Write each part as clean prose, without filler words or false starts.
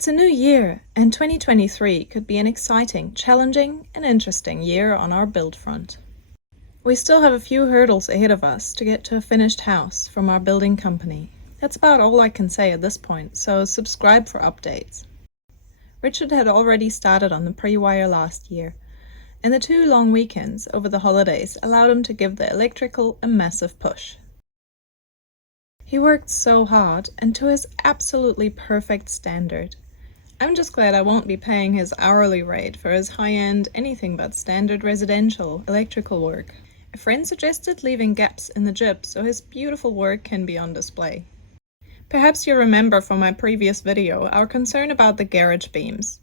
It's a new year, and 2023 could be an exciting, challenging, and interesting year on our build front. We still have a few hurdles ahead of us to get to a finished house from our building company. That's about all I can say at this point, so subscribe for updates. Richard had already started on the pre-wire last year, and the 2 long weekends over the holidays allowed him to give the electrical a massive push. He worked so hard and to his absolutely perfect standard. I'm just glad I won't be paying his hourly rate for his high-end, anything but standard residential electrical work. A friend suggested leaving gaps in the gyp so his beautiful work can be on display. Perhaps you remember from my previous video our concern about the garage beams.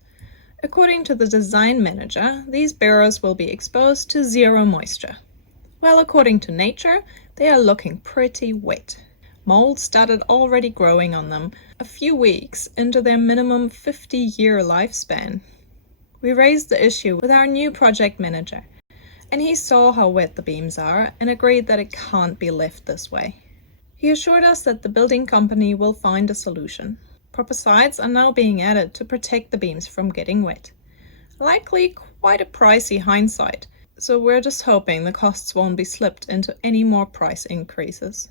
According to the design manager, these barrows will be exposed to 0 moisture. Well, according to nature, they are looking pretty wet. Mold started already growing on them a few weeks into their minimum 50-year lifespan. We raised the issue with our new project manager, and he saw how wet the beams are and agreed that it can't be left this way. He assured us that the building company will find a solution. Proper sides are now being added to protect the beams from getting wet. Likely quite a pricey hindsight, so we're just hoping the costs won't be slipped into any more price increases.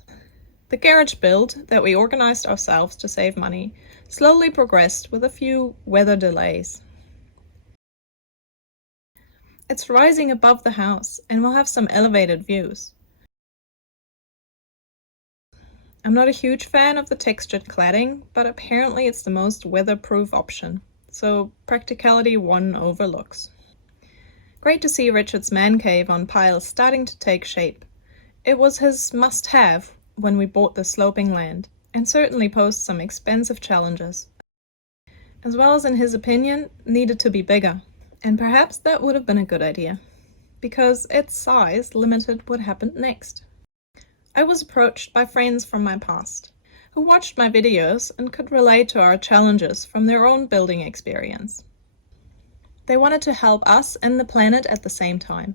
The garage build that we organized ourselves to save money slowly progressed with a few weather delays. It's rising above the house and will have some elevated views. I'm not a huge fan of the textured cladding, but apparently it's the most weatherproof option, so practicality won over looks. Great to see Richard's man cave on piles starting to take shape. It was his must-have when we bought the sloping land, and certainly posed some expensive challenges. As well as, in his opinion, needed to be bigger, and perhaps that would have been a good idea, because its size limited what happened next. I was approached by friends from my past, who watched my videos and could relate to our challenges from their own building experience. They wanted to help us and the planet at the same time,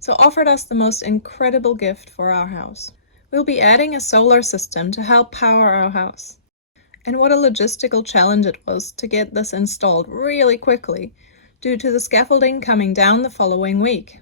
so offered us the most incredible gift for our house. We'll be adding a solar system to help power our house. And what a logistical challenge it was to get this installed really quickly due to the scaffolding coming down the following week.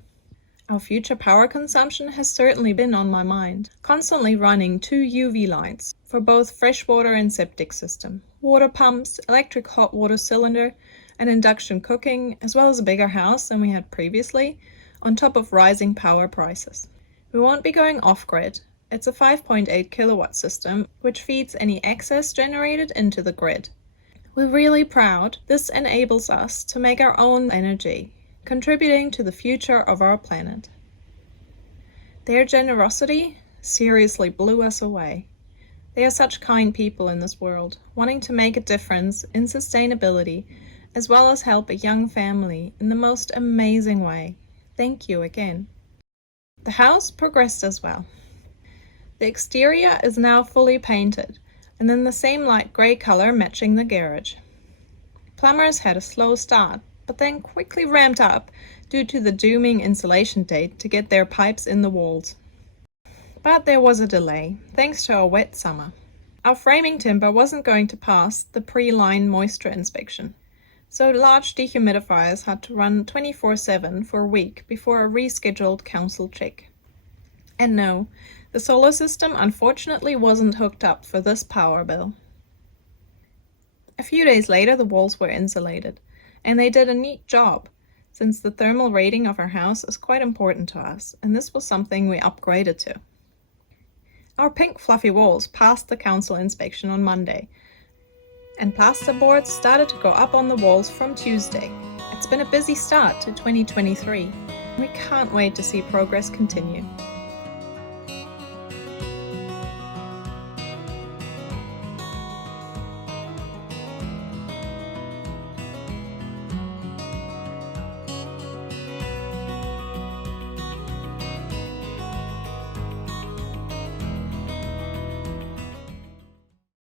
Our future power consumption has certainly been on my mind, constantly running 2 UV lights for both freshwater and septic system, water pumps, electric hot water cylinder, and induction cooking, as well as a bigger house than we had previously, on top of rising power prices. We won't be going off-grid. It's a 5.8 kilowatt system, which feeds any excess generated into the grid. We're really proud this enables us to make our own energy, contributing to the future of our planet. Their generosity seriously blew us away. They are such kind people in this world, wanting to make a difference in sustainability, as well as help a young family in the most amazing way. Thank you again. The house progressed as well. The exterior is now fully painted, and in the same light grey color matching the garage. Plumbers had a slow start, but then quickly ramped up due to the dooming installation date to get their pipes in the walls. But there was a delay, thanks to our wet summer. Our framing timber wasn't going to pass the pre-line moisture inspection, so large dehumidifiers had to run 24/7 for a week before a rescheduled council check. And no, the solar system unfortunately wasn't hooked up for this power bill. A few days later the walls were insulated, and they did a neat job, since the thermal rating of our house is quite important to us, and this was something we upgraded to. Our pink fluffy walls passed the council inspection on Monday, and plasterboards started to go up on the walls from Tuesday. It's been a busy start to 2023. We can't wait to see progress continue.